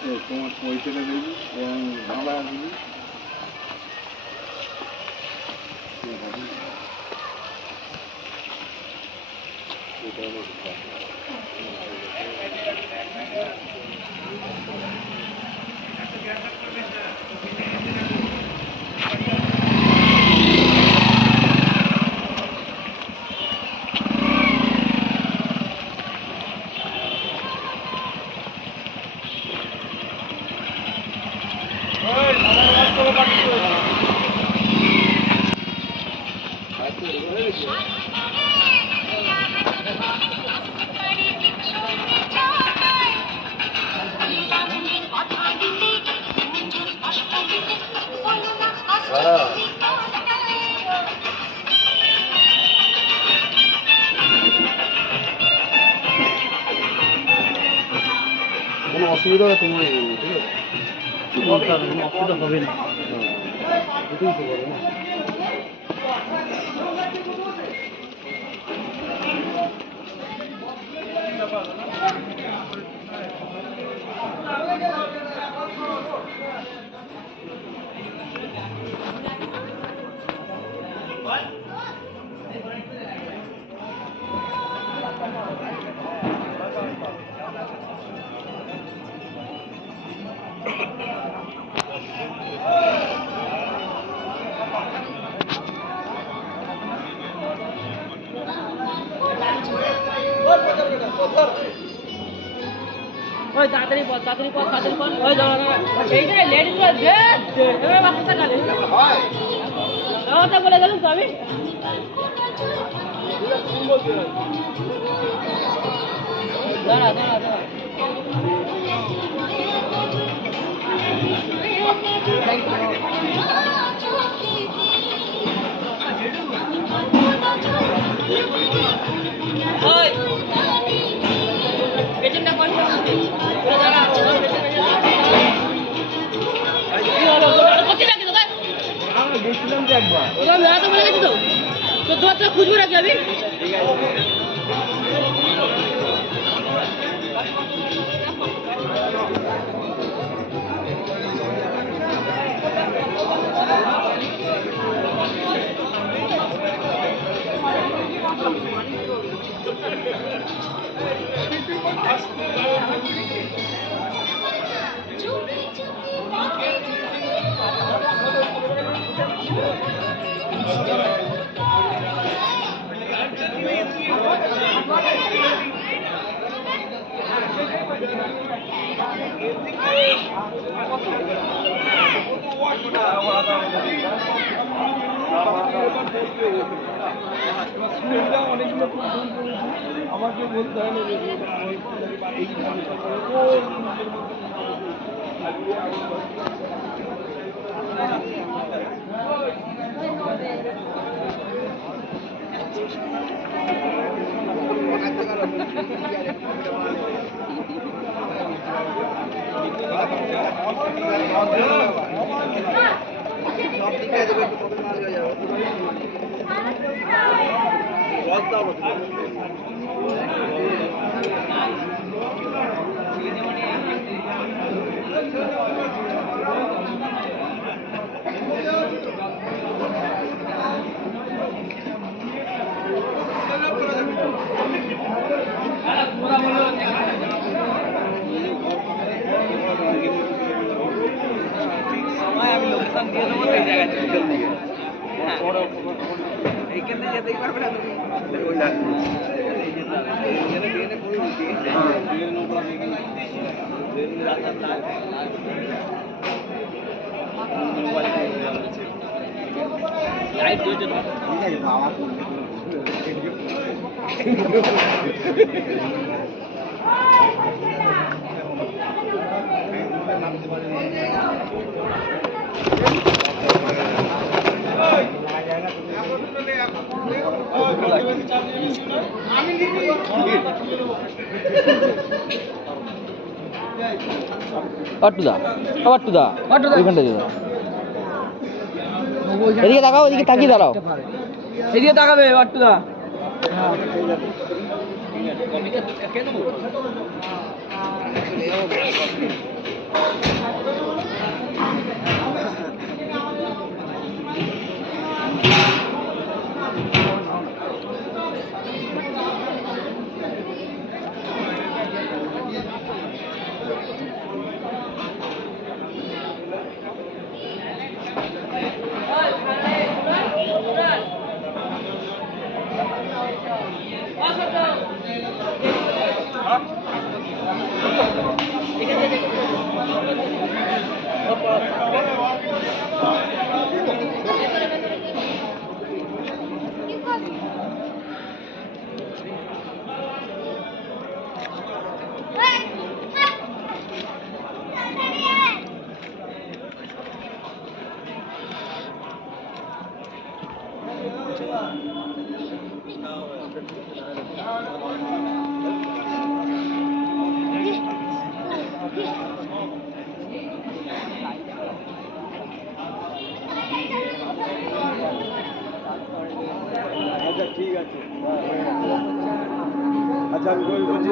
তোমার পয়সাটা দেখবি ভালো আসবি কোনো অসুবিধা হবে তোমার ঠিক আছে অসুবিধা হবে না এটাই তো বলো না ওই তাড়াতাড়ি পর ওই এই যে লেডিস দে বাচ্চা কালে হয় কথা বলে গেলাম তো আমি দাঁড়া ওই পেছনটা কোন দাঁড়া গেছিলাম তো একবার তো বলে গেছি তো তোমার তো খুঁজবো নাকি আমি ঠিক আছে আমাকে বলতে হয় আমি লোকেশন দিয়ে দেবো সেই জায়গায় এইখানে যেতেই পারবে না পাট্টুদা ওইখানটা দিয়ে দাও এদিকে তাকাও এদিকে তাকিয়ে দাঁড়াও এদিকে তাকাবে পাট্টুদা হ্যাঁ আচ্ছা ঠিক আছে আচ্ছা আমি বলছি